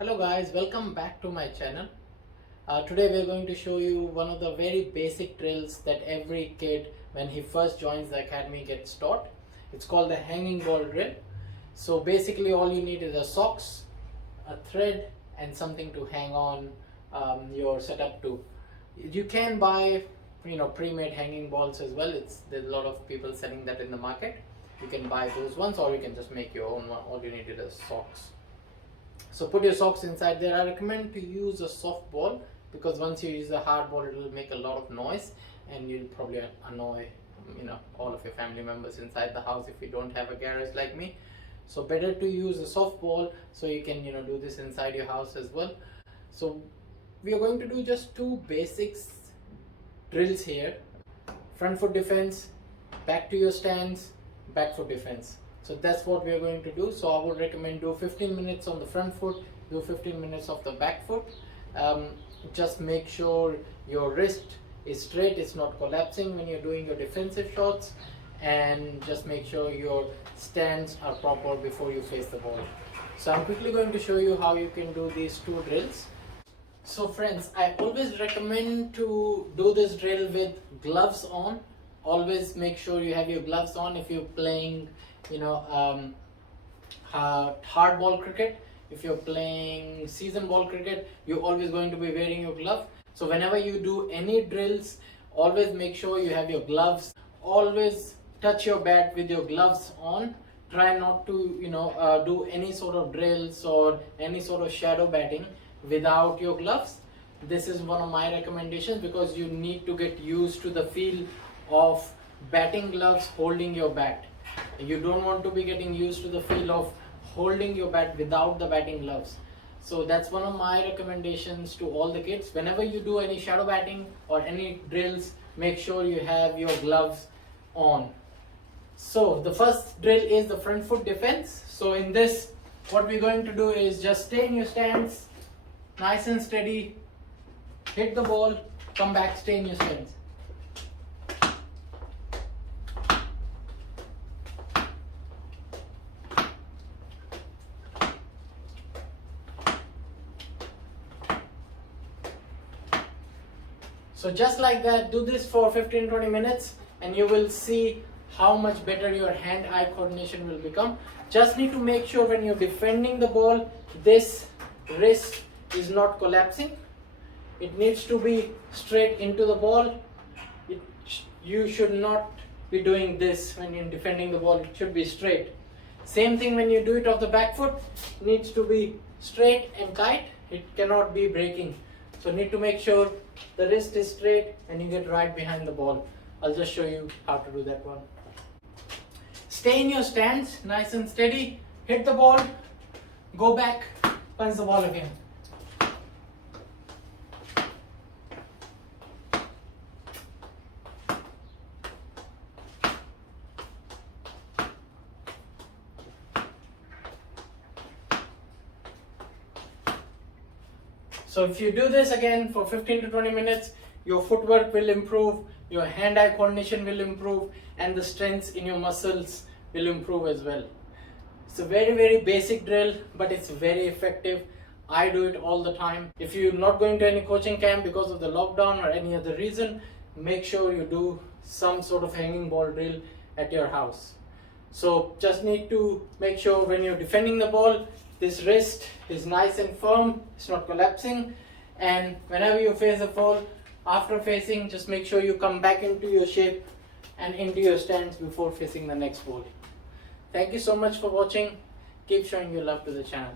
Hello guys, welcome back to my channel. Today we're going to show you one of the very basic drills that every kid when he first joins the academy gets taught. It's called the hanging ball drill. So basically all you need is a socks, a thread and something to hang on your setup to. You can buy pre-made hanging balls as well. There's a lot of people selling that in the market. You can buy those ones or you can just make your own one. All you need is socks. So put your socks inside there. I recommend to use a soft ball because once you use a hard ball it will make a lot of noise and you'll probably annoy all of your family members inside the house if you don't have a garage like me. So better to use a soft ball so you can do this inside your house as well. So we are going to do just two basics drills here: front foot defense, back to your stance, back foot defense. So that's what we are going to do. So I would recommend do 15 minutes on the front foot, do 15 minutes of the back foot. Just make sure your wrist is straight, it's not collapsing when you're doing your defensive shots, and just make sure your stands are proper before you face the ball. So I'm quickly going to show you how you can do these two drills. So friends, I always recommend to do this drill with gloves on. Always make sure you have your gloves on if you're playing hard ball cricket. If you're playing season ball cricket, you're always going to be wearing your glove. So whenever you do any drills, always make sure you have your gloves. Always touch your bat with your gloves on. Try not to do any sort of drills or any sort of shadow batting without your gloves. This is one of my recommendations because you need to get used to the feel of batting gloves holding your bat. You don't want to be getting used to the feel of holding your bat without the batting gloves. So that's one of my recommendations to all the kids. Whenever you do any shadow batting or any drills, make sure you have your gloves on. So the first drill is the front foot defense. So in this, what we're going to do is just stay in your stance, nice and steady, hit the ball, come back, stay in your stance. So just like that, do this for 15-20 minutes and you will see how much better your hand-eye coordination will become. Just need to make sure when you're defending the ball, this wrist is not collapsing. It needs to be straight into the ball. You should not be doing this when you're defending the ball. It should be straight. Same thing when you do it off the back foot. It needs to be straight and tight. It cannot be breaking. So need to make sure the wrist is straight and you get right behind the ball. I'll just show you how to do that one. Stay in your stance, nice and steady. Hit the ball, go back, punch the ball again. So if you do this again for 15 to 20 minutes, your footwork will improve, your hand-eye coordination will improve, and the strength in your muscles will improve as well. It's a very, very basic drill, but it's very effective. I do it all the time. If you're not going to any coaching camp because of the lockdown or any other reason, make sure you do some sort of hanging ball drill at your house. So just need to make sure when you're defending the ball, this wrist is nice and firm, it's not collapsing, and whenever you face a ball, after facing, just make sure you come back into your shape and into your stance before facing the next ball. Thank you so much for watching. Keep showing your love to the channel.